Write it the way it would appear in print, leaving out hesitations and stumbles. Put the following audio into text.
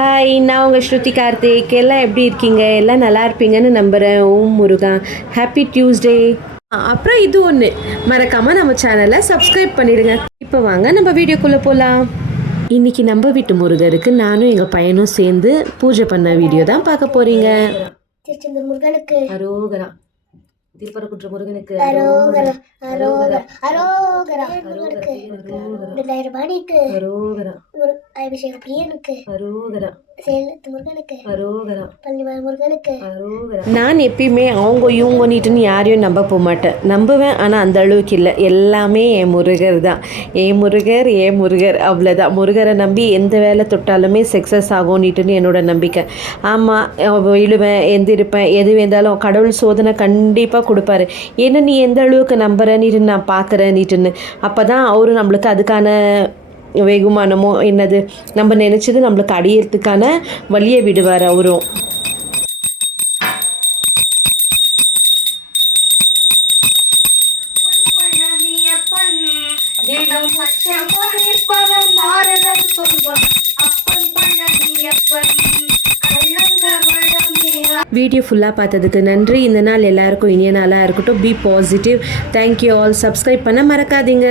Hi, நான் உங்கள் ஸ்ருதி கார்த்திக். எல்லாம் எப்படி இருக்கீங்க? எல்லாம் நல்லா இருப்பீங்கன்னு நம்புகிறேன். ஓம் முருகா. Happy Tuesday. அப்புறம் இது ஒன்று மறக்காமல் நம்ம சேனலை சப்ஸ்கிரைப் பண்ணிடுங்க. இப்போ வாங்க நம்ம வீடியோக்குள்ளே போகலாம். இன்றைக்கி நம்ம வீட்டு முருகருக்கு நானும் எங்கள் பையனும் சேர்ந்து பூஜை பண்ண வீடியோ தான் பார்க்க போகிறீங்க. திருச்செந்தூர் முருகனுக்கு அரோகரா. திருப்பரங்குன்ற முருகனுக்கு அரோகரா. அரோகரா. அரோகரா. முருகனுக்கு 2000 மணிக்கு அரோகரா. அபிஷேக பிரியனுக்கு அரோகரா. சேலத்து முருகனுக்கு அரோகரா. பள்ளிமலை முருகனுக்கு அரோகரா. நான் எப்பயுமே அவங்க இவங்க நீட்டுன்னு யாரையும் நம்ப போக மாட்டேன். நம்புவேன், ஆனால் அந்த அளவுக்கு இல்லை. எல்லாமே என் முருகர் தான். என் முருகர் அவ்வளோதான். முருகரை நம்பி எந்த வேலை தொட்டாலுமே சக்ஸஸ் ஆகும் நீட்டுன்னு என்னோட நம்பிக்கை. ஆமாம், விழுவேன், எந்திருப்பேன், எது வேந்தாலும் கடவுள் சோதனை கண்டிப்பாக கொடுப்பாரு. ஏன்னா நீ எந்த அளவுக்கு நம்புறேன்னு நான் பார்க்குறேன் நீட்டுன்னு. அப்போ தான் அவரு நம்மளுக்கு அதுக்கான வெகுமானமோ என்னது நம்ம நினச்சது நம்மளுக்கு அடையிறதுக்கான வழியை விடுவார் அவரும். வீடியோ ஃபுல்லாக பார்த்ததுக்கு நன்றி. இந்த நாள் எல்லாருக்கும் இனிய நாளாக இருக்கட்டும். Be positive. Thank you all. Subscribe பண்ண மறக்காதீங்க.